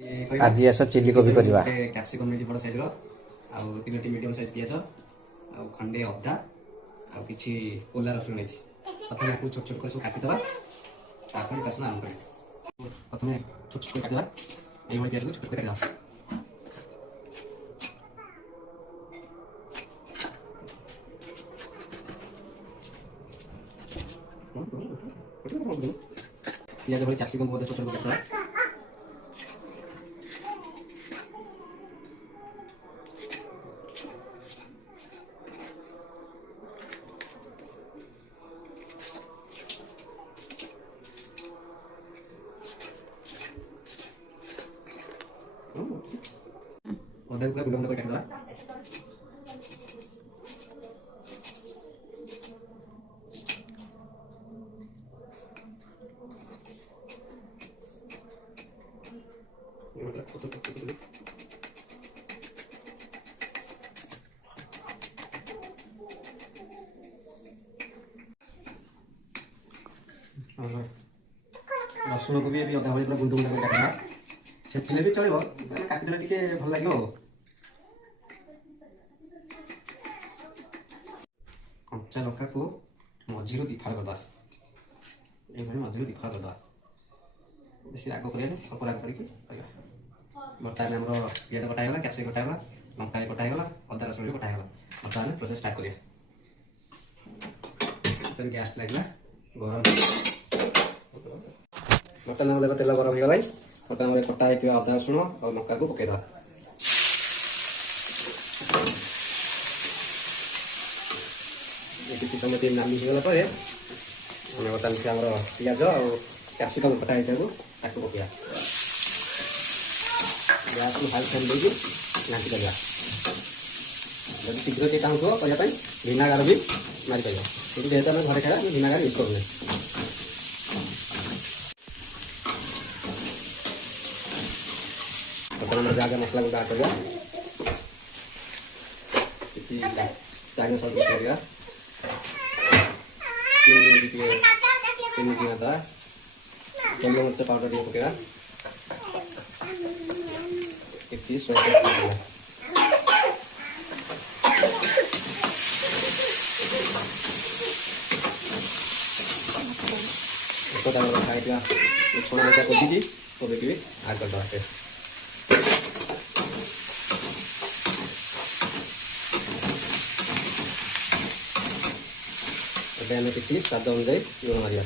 आज आस चिली कोबी करवा कैप्सिकम नहीं बड़ साइज रो मीडियम साइज पियाज आ खंडे अदा आ किछि कोला रसुन नहीं प्रथम या छोट छोट कर सब काटि दबा तापर कसना आरंभ करिया प्रथम छोट छोट काटि दबा एई भली पियाज को छोट छोट काटि दबा पियाज भली कैप्सिकम को छोट छोट काटि दबा अदा पूरा गुंड गुंड कर काट दबा रसुण को भी अधा भाई पूरा गुंड गुंड कर काट दबा छेचिले भी चलो काटिदेले टिके भल लागियो कंचा लंका को मझीरू दिफाड़ करदा ए भाई मझीरू दिफाड़ करदा बेसी राग करिया अल्प राग करके करबा बर्तमान हमरो पियाज कटा गला कैप्सिकम कटा गला लंका कटा गला अदा रसुण भी कटा गला बर्तमान प्रोसेस स्टार्ट करिया तन गैस लागला गरम बर्तमान हमरे तेल गरम हो गला बर्तमान हमरे कटा है अदा रसुण और लंका को पकेदा किसी समय तीन नामी हो गला हमें बर्तमान से हमर पियाज और कैप्सिकम कटा है ताको पकिया गैस को हाई फ्लेम देके घाटी करिया जब शीघ्र से काम हो करने विनेगार भी मारी पार क्योंकि जेहतु आम घर खाया विनेगार यूज करूँ बर्तमान आगे मसला को ऐड करिया किसी चाइना सॉल्ट करिया 3 मिनट अदा गोल मिर्च पाउडर भी पकेगा किसी सोया सॉस पकेगा इसको डाल के खाएगा छोड़ा बचा कोबी की भी ऐड कर दो किसी स्वाद अनुजाई लुण मारिया